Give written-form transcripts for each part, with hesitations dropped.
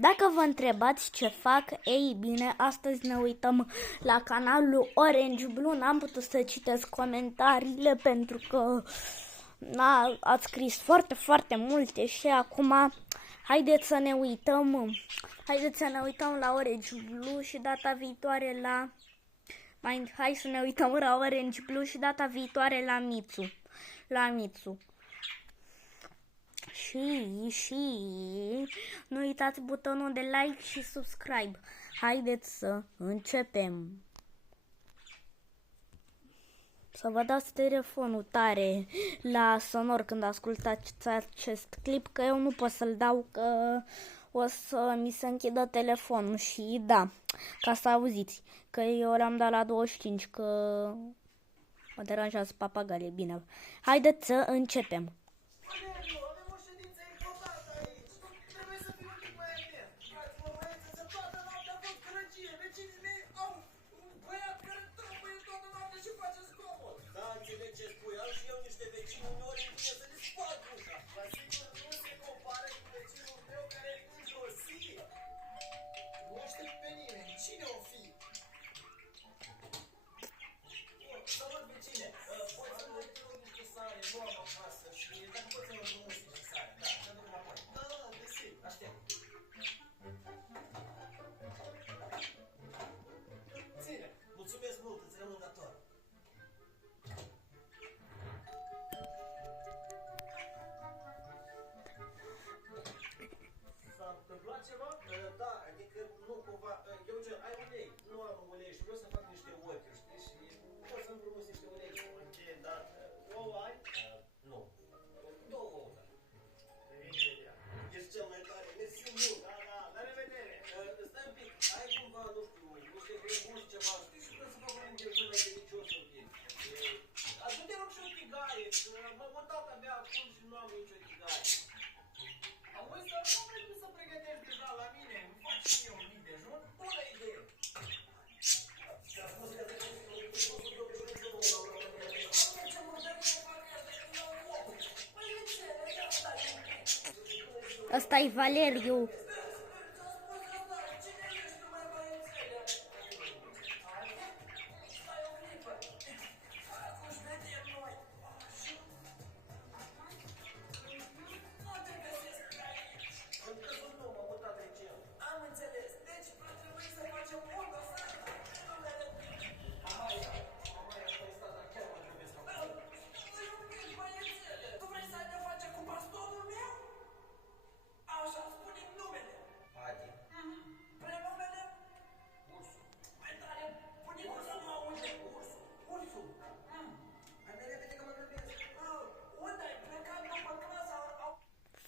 Dacă vă întrebați ce fac, ei bine, astăzi ne uităm la canalul Orange Blue. N-am putut să citesc comentariile pentru că ați scris foarte multe și acum haideți să ne uităm. Haideți să ne uităm la Orange Blue și data viitoare la... Hai să ne uităm la Orange Blue și data viitoare la Mitsu. Și nu uitați butonul de like și subscribe. Haideți să începem. Să vă dați telefonul tare la sonor când ascultați acest clip, că eu nu pot să-l dau, că o să mi se închidă telefonul. Și da, ca să auziți, că eu l-am dat la 25, că mă deranjează papagalii. Bine, haideți să începem. Mulțumesc mult, îți rămân dator. S-a întâmplat ceva? Da, adică nu cumva, Eugen, ai ulei? Nu am ulei și vreau să fac niște ochi, știi? Și pot să-mi frumos niște ulei. Ok, dar ouă ai? Nu. Două ouă, da. Ești cel mai tare, mersi mult. Da, la revedere. Stai un pic, ai cumva, nu știu, niște grăbuni, ceva, știi? Și vreau să fac un îndemn mai delicios un pic. Du-te rog și o tigaie, m-am mutat abia acum și nu am nicio tigaie. Auzi, dar nu vrei tu să pregătești deja la mine? Îmi faci și eu un mic dejun? Bună idee! Ți-a spus că trebuie să fac ce murdărie fac asta, că nu am op. Păi de ce? Ăsta-i Valeriu.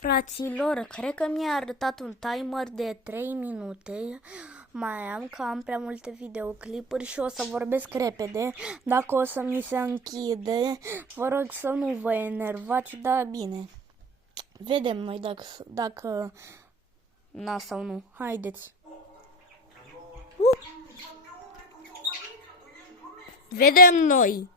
Fraților, cred că mi-a arătat un timer de 3 minute. Mai am, că am prea multe videoclipuri și o să vorbesc repede. Dacă o să mi se închide, vă rog să nu vă enervați, da, bine. Vedem noi dacă na sau nu. Haideți. Vedem noi.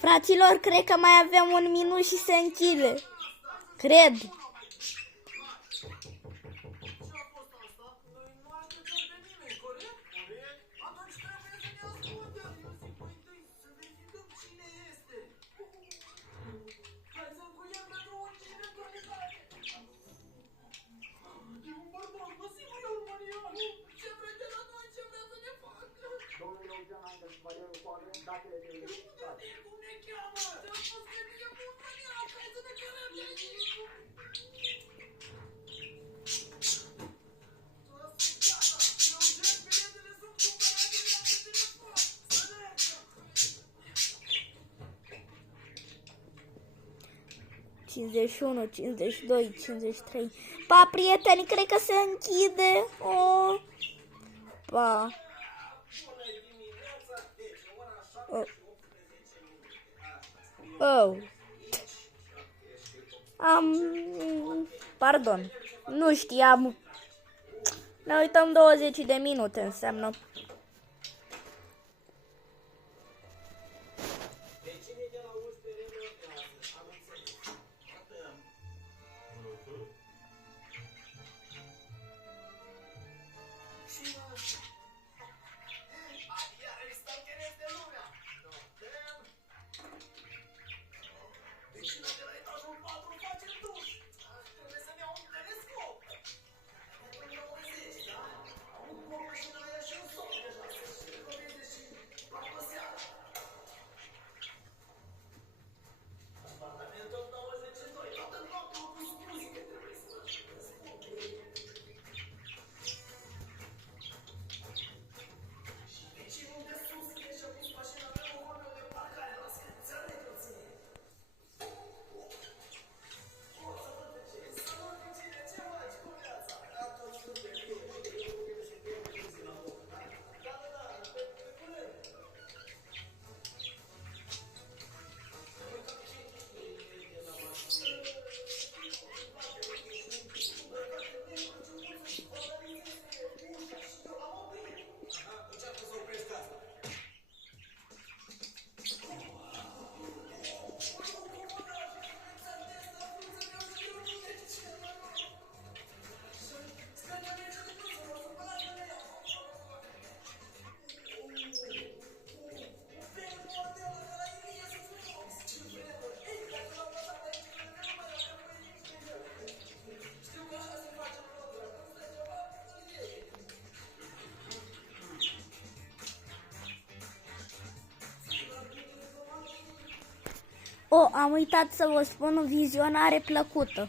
Fraților, cred că mai avem un minut și se închide. Cred. Ce a fost asta? Noi nu așteptăm pe nimeni, corect? Corect. Atunci trebuie să ne ascundem. Eu zic mai întâi să verificăm cine este. Hai să încuiem pentru orice eventualitate. E un bărbat, mă sigur e un maniac. Ce vrei de la noi? Ce vrea să ne facă? Domnul Eugen Angel, șvalierul cu avem datele de identitate. Cum ne cheamă? Te-am spus că e un maniac. Hai să ne cărăm de aici. ...51, 52, 53... Pa, prieteni, cred că se închide. Oh. Pa. Bună dimineața, deci ora 7 Oh. și 18 minute. Așa, Oh. Pardon. Nu știam. Ne uităm 20 de minute, înseamnă. Vecinii de la 11 revoltează, am înțeles. Atât. Și iarăși stalkerezi de lumea. Damn. Vecina de la etajul 4 face duș. Trebuie să-mi iau un telescop. Pentru 90, da? Am cu mașina aia și un somn deja. Se provede și la seara. Apartamentul 92. Toată noaptea au pus muzică. Trebuie să mă spun. Vecinul de sus și-a pus mașina pe logonul de parcare la scripția reduție. O, să văd de ce. Salut, vecine, ce faci cu viața? Atunci nu te știu. Da, pe curând. Încearcă să oprești asta. Oh, am uitat să vă spun o vizionare plăcută.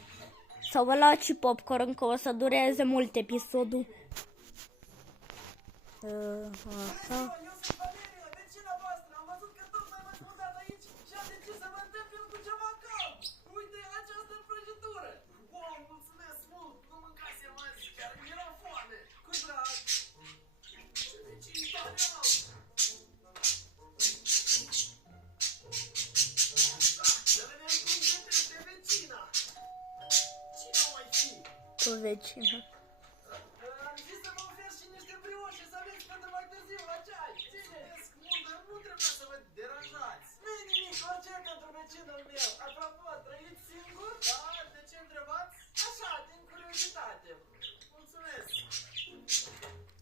Să vă luați și popcorn, că o să dureze mult episodul. Așa. Eu sunt Valeria, vecina voastră. Am văzut că tocmai v-ați mutat aici și am decis să vă întâmpin cu ceva cald. Uite această prăjitură. Wow, mulțumesc mult. Nu mâncasem azi, chiar mi-era foame. Cu drag. Ce vecini tare au. Să vedem cum gătește vecina. Cine o mai fi? Tu vecină. Am zis să vă ofer și niște brioșe să aveți pentru mai târziu la ceai. Țineți mult, dar nu trebuie să vă deranjați. Nu-i nimic, orice pentru vecinul meu. Apropo, trăiți singur? Da, de ce întrebați? Așa, din curiozitate. Mulțumesc.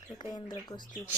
Cred că e îndrăgostită.